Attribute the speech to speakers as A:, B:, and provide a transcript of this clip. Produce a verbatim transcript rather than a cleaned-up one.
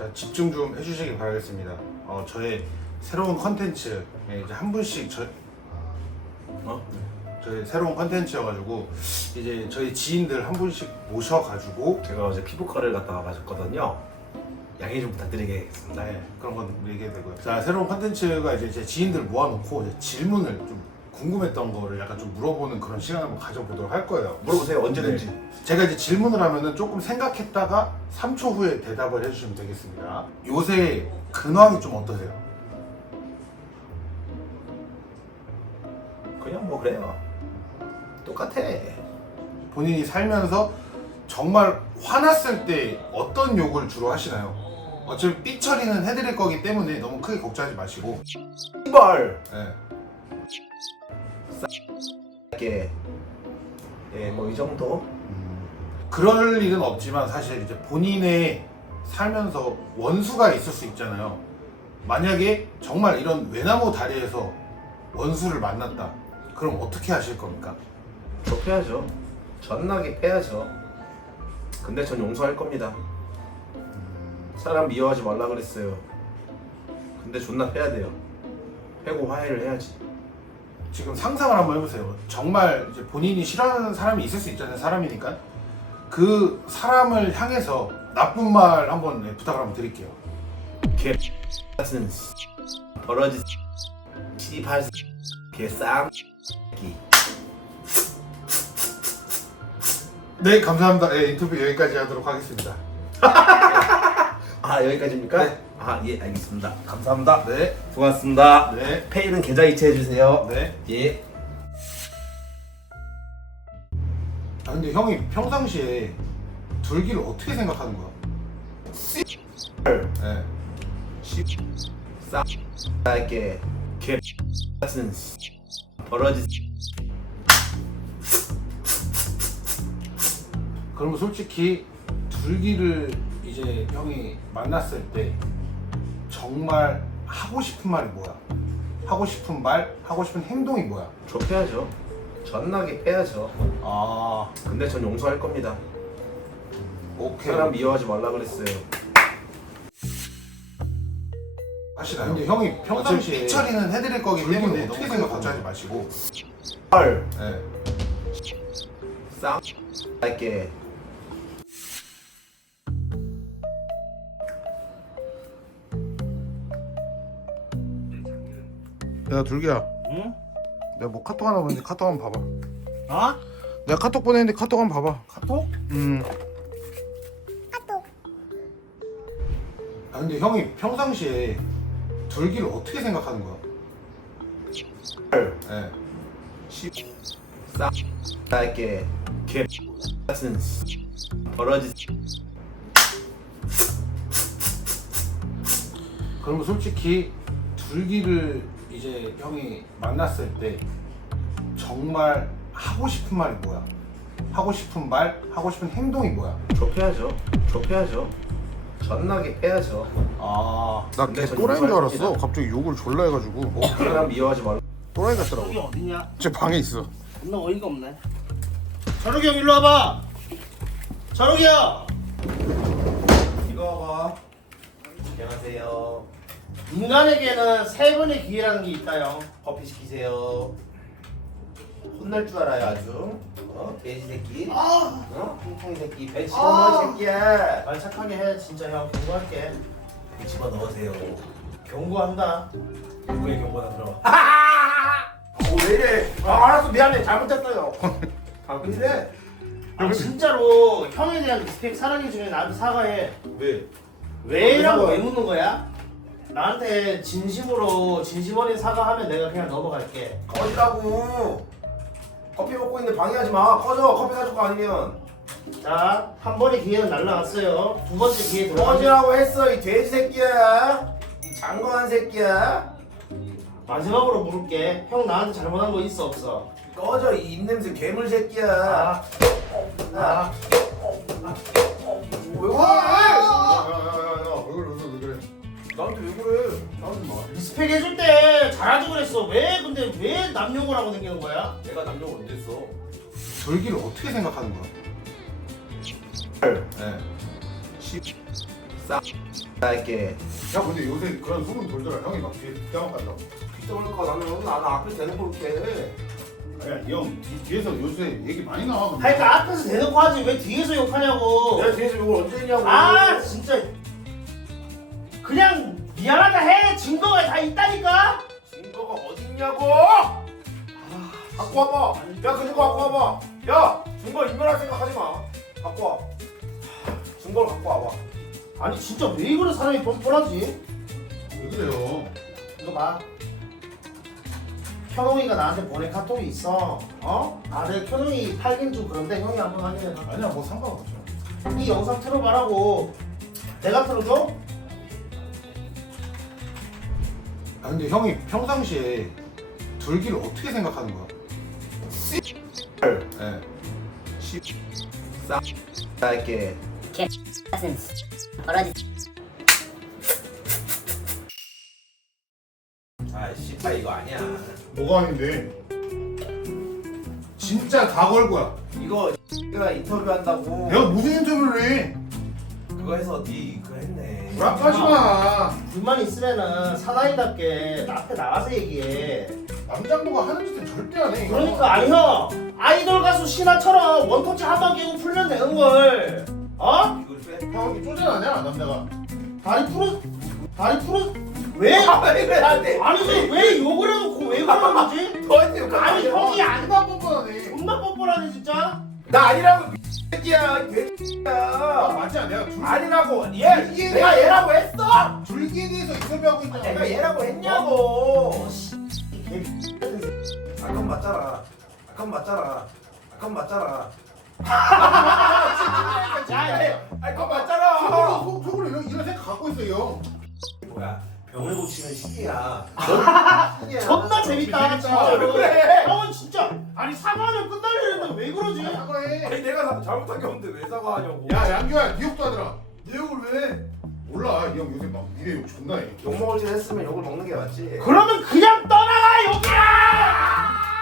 A: 자, 집중 좀 해주시기 바라겠습니다. 어, 저의 새로운 컨텐츠 예, 이제 한 분씩 저 어? 저희 새로운 컨텐츠여가지고 이제 저희 지인들 한 분씩 모셔가지고
B: 제가 어제 피부과를 갔다 와가졌거든요. 양해 좀 부탁드리겠습니다.
A: 네, 그런 건 우리 얘기해도 되고요. 자, 새로운 컨텐츠가 이제 제 지인들 모아놓고 이제 질문을 좀 궁금했던 거를 약간 좀 물어보는 그런 시간을 한번 가져보도록 할 거예요.
B: 물어보세요. 언제든지.
A: 네. 제가 이제 질문을 하면은 조금 생각했다가 삼 초 후에 대답을 해주시면 되겠습니다. 요새 근황이 좀 어떠세요?
B: 그냥 뭐 그래요. 똑같아.
A: 본인이 살면서 정말 화났을 때 어떤 욕을 주로 하시나요? 어차피 삐 처리는 해드릴 거기 때문에 너무 크게 걱정하지 마시고.
B: 이발.
A: 네.
B: 이렇게. 예, 뭐 이 정도.
A: 그럴 일은 없지만 사실 이제 본인의 살면서 원수가 있을 수 있잖아요. 만약에 정말 이런 외나무 다리에서 원수를 만났다. 그럼 어떻게 하실 겁니까?
B: 좁혀야죠. 전나게 패야죠. 근데 전 용서할 겁니다. 사람 미워하지 말라 그랬어요. 근데 존나 패야 돼요. 패고 화해를 해야지.
A: 지금 상상을 한번 해보세요. 정말 이제 본인이 싫어하는 사람이 있을 수 있잖아요. 사람이니까. 그 사람을 향해서 나쁜 말 한번 네, 부탁을 한번 드릴게요.
B: 개 같은 버러지 씨발 개쌍 기.
A: 네, 감사합니다. 네, 인터뷰 여기까지 하도록 하겠습니다.
B: 아 여기까지입니까?
A: 네.
B: 아 예 알겠습니다. 감사합니다.
A: 네,
B: 고맙습니다.
A: 네,
B: 페이는 계좌 이체해 주세요.
A: 네.
B: 예.
A: 아 근데 형이 평상시에 둘기를 어떻게 생각하는 거야? 네.
B: 쌍 이렇게 개 같은 버러지.
A: 그러면 솔직히 둘기를 이제 형이 만났을 때 정말 하고 싶은 말이 뭐야? 하고 싶은 말, 하고 싶은 행동이 뭐야?
B: 좁혀야죠. 전나게 패야죠.
A: 아,
B: 근데 전 용서할 겁니다.
A: 오케이.
B: 사람 미워하지 말라 그랬어요.
A: 하시나요? 근데 형이 평상시에 삐 처리는 해드릴 거기 때문에 어떻게 생각 걱정하지 마시고.
B: 헐.
A: 네.
B: 쌍 이렇게.
A: 야 둘기야,
C: 응?
A: 내가 뭐 카톡 하나 보냈는데 카톡 한번 봐봐.
C: 어?
A: 내가 카톡 보냈는데 카톡 한번 봐봐.
C: 카톡?
A: 음. 아 근데 형이 평상시에 둘기를 어떻게 생각하는 거야? 네.
B: 쌍 이렇게 개 같은 버러지.
A: 그러면 솔직히 둘기를 이제 형이 만났을 때 정말 하고 싶은 말이 뭐야? 하고 싶은 말, 하고 싶은 행동이 뭐야?
B: 좁혀야죠. 좁혀야죠. 전나게 패야죠.
A: 아, 나
B: 근데
A: 걔
B: 전
A: 또라이인 줄 알았어.
B: 용서할
A: 갑자기 욕을 졸라 해가지고.
B: 사람 미워하지 말라.
A: 또라이 같더라고.
C: 저기 어딨냐?
A: 제 방에 있어.
C: 존나 어이가 없네. 철욱이 형 일로 와봐. 철욱이 형!
B: 이거 봐. 안녕하세요.
C: 인간에게는 세 번의 기회라는 게 있다 형.
B: 커피 시키세요. 혼날 줄 알아요 아주. 어? 돼지 새끼.
C: 아!
B: 어? 통통이 새끼. 배
C: 아!
B: 집어넣어 새끼야.
C: 말 착하게 해 진짜 형. 경고할게.
B: 배 집어넣으세요.
C: 경고한다.
B: 누구의 경고나 들어.
C: 어, 왜 이래? 아 알았어 미안해 잘못했어요.
B: 아 근데
C: 아 진짜로 형에 대한 리스펙 사랑해 주면 나한테 사과해.
B: 왜?
C: 왜라고
B: 어,
C: 왜 묻는 거야? 나한테 진심으로 진심 어린 사과하면 내가 그냥 넘어갈게.
B: 꺼지라고. 커피 먹고 있는데 방해하지 마. 꺼져. 커피 사줄 거 아니면.
C: 자, 한 번의 기회는 날라갔어요. 두 번째 기회 들어가.
B: 꺼지라고 했어 이 돼지 새끼야. 이 장거한 새끼야.
C: 마지막으로 물을게. 형 나한테 잘못한 거 있어 없어?
B: 꺼져 이 입냄새 괴물 새끼야.
C: 아, 아,
B: 왜 그래?
A: 야야야야, 왜 그래, 왜 그래?
B: 나한테 왜 그래? 나한테 마.
C: 리스펙 해줄 때 잘하지 그랬어. 왜 근데 왜 남욕을 하고 다니는 거야?
B: 내가 남녀 언제 했어?
A: 둘기를 어떻게 생각하는 거야? 네.
B: 쌍 할게.
A: 야 근데 요새 그런 소문 돌더라. 형이 막 뒤에 뒷담화 간다고.
B: 그러니까 나는 나는 앞에 대는 걸 이렇게.
A: 아니야 이형 뒤에서 요새 얘기 많이 나와. 근데.
C: 그러니까 앞에서 대놓고 하지 왜 뒤에서 욕하냐고.
B: 내가 뒤에서 이걸 언제 했냐고.
C: 아 진짜 그냥 미안하다 해. 증거가 다 있다니까.
B: 증거가 어딨냐고. 갖고 와봐. 야 그 증거 갖고 와봐. 야 증거 인멸할 생각하지 마. 갖고 와. 증거를 갖고 와봐.
C: 아니 진짜 왜 그래 사람이 뻔뻔하지?
A: 왜 그래요?
C: 이거 봐. 현웅이가 나한테 보낸 카톡이 있어. 어? 아 내가 현웅이 팔긴 좀 그런데 형이 한번 확인해봐.
A: 아니야 뭐 상관없어.
C: 이 영상 틀어봐라고. 내가 틀어줘?
A: 아 근데 형이 평상시에 둘기를 어떻게 생각하는 거야? 네. 시. 싸.
B: 할게.
D: 같은 버러지
B: 아 씨발 이거 아니야.
A: 뭐가 아닌데? 진짜 다 걸 거야.
B: 이거 내가 인터뷰한다고.
A: 내가 무슨 인터뷰를 해?
B: 그거 해서 네 그거 했네.
A: 불합하지 마.
C: 불만 있으면은 사나이답게 앞에 나가서 얘기해.
A: 남장부가 하는 짓은 절대 안 해. 이거.
C: 그러니까 아니 형 아이돌 가수 신화처럼 원터치 한 방 깨고 풀면 되는 걸. 어?
B: 이걸 빼.
A: 형이 쪼잔하냐 남자가?
C: 다리 풀어 다리 풀어 왜?
B: 왜 그래 나한테?
C: 아니 왜, 왜 욕을 해놓고 왜 그러는 거지?
B: 너한테 욕
C: 아니 형이 안
A: 안가 뻔뻔하네.
C: 존나 뻔뻔하네 진짜.
B: 나 아니라고 새끼야
A: 아
B: 개새끼야.
A: 맞지 않아? 내가 줄,
B: 아니라고 얘
A: 이게
B: 내가 얘라고 했어?
A: 줄기에 대해서 인터뷰하고 있잖아.
B: 내가 얘라고 했냐고.
C: 개
B: 아까 맞잖아. 아까 맞잖아. 아까 맞잖아.
C: 야,
B: 아까
A: 속으로
B: 맞잖아.
A: 속- 속으로 이런 이런 생각 갖고 있어 이 형.
B: 뭐야? 병을 고치는 신이야.
C: 존나 재밌다
A: 재밌다.
C: 진짜로.
B: 그래.
C: 형은 진짜 아니 사과하면 끝날 일인데 왜 그러지?
A: 사과해.
B: 아니 내가 잘못한 게 없는데 왜 사과하냐고.
A: 야 양규야 네 욕도 하더라.
B: 네 욕을 왜?
A: 몰라 이 형 요새 막 니네 욕 존나 해.
B: 욕 먹을 짓 했으면 욕을 먹는 게 맞지.
C: 그러면 그냥 떠나가 여기야.